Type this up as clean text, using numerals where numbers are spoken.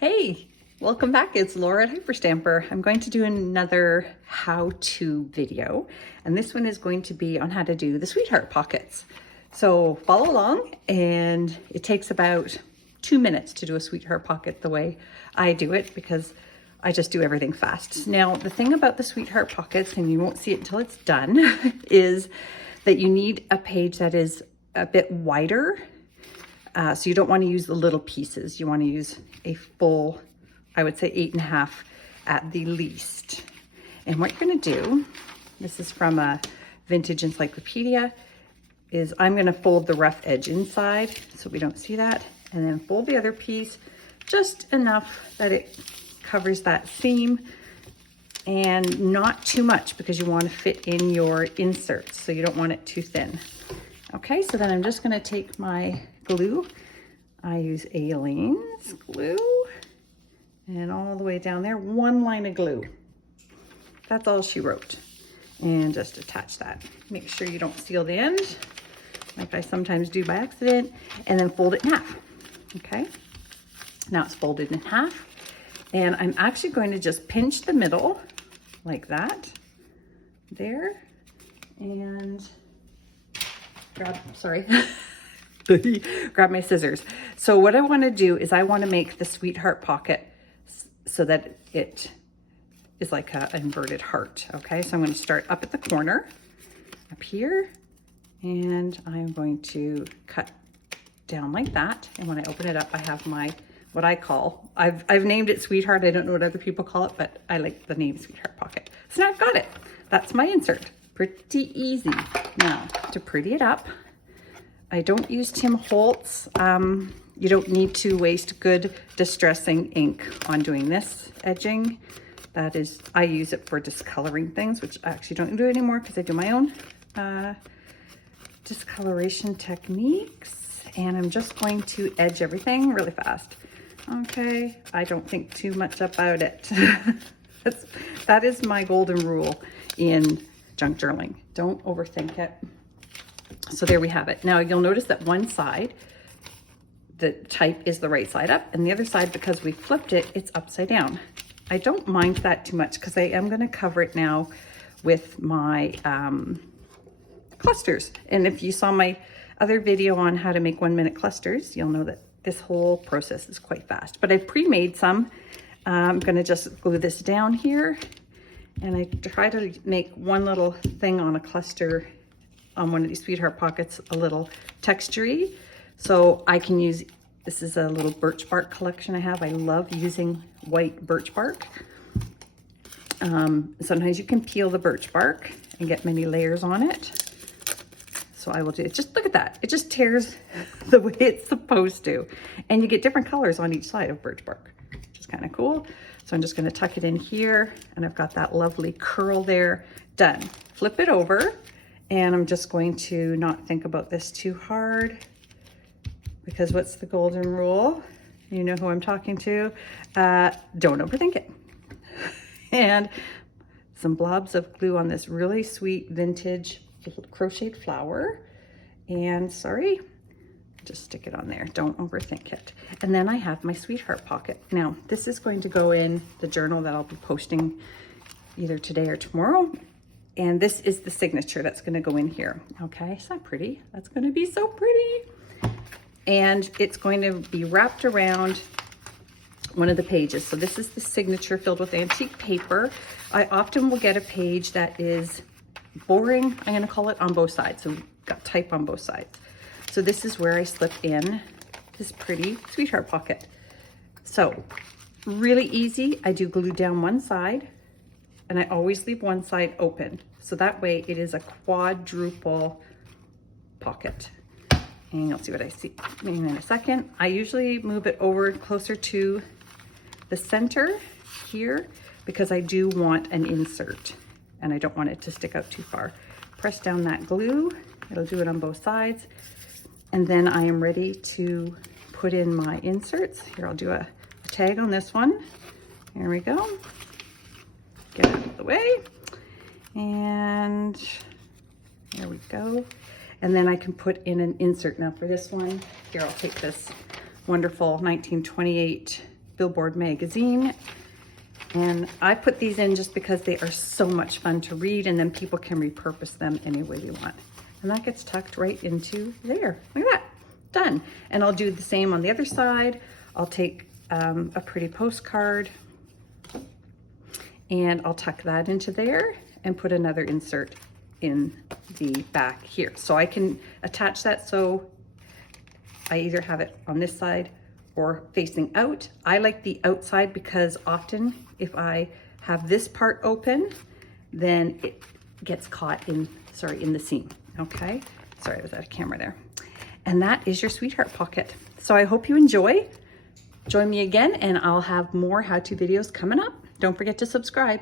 Hey, welcome back. It's Laura at Hyperstamper. I'm going to do another how-to video, and this one is going to be on how to do the sweetheart pockets. So follow along, and it takes about 2 minutes to do a sweetheart pocket the way I do it because I just do everything fast. Now, the thing about the sweetheart pockets, and you won't see it until it's done, is that you need a page that is a bit wider. So you don't want to use the little pieces. You want to use a full, I would say 8.5 at the least. And what you're going to do, this is from a vintage encyclopedia, is I'm going to fold the rough edge inside so we don't see that, and then fold the other piece just enough that it covers that seam, and not too much because you want to fit in your inserts, so you don't want it too thin. Okay, so then I'm just going to take my glue. I use Aleene's glue, and all the way down there, 1 line of glue. That's all she wrote. And just attach that. Make sure you don't seal the end, like I sometimes do by accident, and then fold it in half. Okay, now it's folded in half, and I'm actually going to just pinch the middle like that, there, and grab my scissors. So what I want to do is I want to make the sweetheart pocket so that it is like an inverted heart. Okay, so I'm going to start up at the corner, up here, and I'm going to cut down like that. And when I open it up, I have my, what I call, I've named it sweetheart. I don't know what other people call it, but I like the name sweetheart pocket. So now I've got it. That's my insert. Pretty easy. Now, to pretty it up, I don't use Tim Holtz. You don't need to waste good distressing ink on doing this edging. That is, I use it for discoloring things, which I actually don't do anymore because I do my own discoloration techniques. And I'm just going to edge everything really fast. Okay, I don't think too much about it. That is my golden rule in junk journaling. Don't overthink it. So there we have it. Now you'll notice that one side, the type is the right side up, and the other side, because we flipped it, it's upside down. I don't mind that too much because I am going to cover it now with my clusters. And if you saw my other video on how to make 1-minute clusters, you'll know that this whole process is quite fast. But I pre-made some. I'm going to just glue this down here, and I try to make one little thing on a cluster on one of these sweetheart pockets a little textury, so I can use, this is a little birch bark collection I have. I love using white birch bark. Sometimes you can peel the birch bark and get many layers on it. So I will do it. Just look at that. It just tears the way it's supposed to. And you get different colors on each side of birch bark, which is kind of cool. So I'm just going to tuck it in here, and I've got that lovely curl there. Done. Flip it over. And I'm just going to not think about this too hard, because what's the golden rule? You know who I'm talking to. Don't overthink it. And some blobs of glue on this really sweet vintage crocheted flower. And sorry, just stick it on there. Don't overthink it. And then I have my sweetheart pocket. Now, this is going to go in the journal that I'll be posting either today or tomorrow. And this is the signature that's going to go in here. Okay, isn't that pretty? That's going to be so pretty. And it's going to be wrapped around one of the pages. So this is the signature filled with antique paper. I often will get a page that is boring, I'm going to call it, on both sides. So we've got type on both sides. So this is where I slip in this pretty sweetheart pocket. So really easy. I do glue down one side, and I always leave one side open. So that way it is a quadruple pocket. And you'll see what I see in a second. I usually move it over closer to the center here because I do want an insert and I don't want it to stick out too far. Press down that glue. It'll do it on both sides. And then I am ready to put in my inserts. Here, I'll do a tag on this one. Here we go. Get it out of the way, and there we go. And then I can put in an insert. Now for this one, here, I'll take this wonderful 1928 Billboard magazine. And I put these in just because they are so much fun to read, and then people can repurpose them any way they want. And that gets tucked right into there. Look at that, done. And I'll do the same on the other side. I'll take a pretty postcard and I'll tuck that into there and put another insert in the back here. So I can attach that so I either have it on this side or facing out. I like the outside because often if I have this part open, then it gets caught in the seam, okay? Sorry, I was out of camera there. And that is your sweetheart pocket. So I hope you enjoy. Join me again and I'll have more how-to videos coming up. Don't forget to subscribe.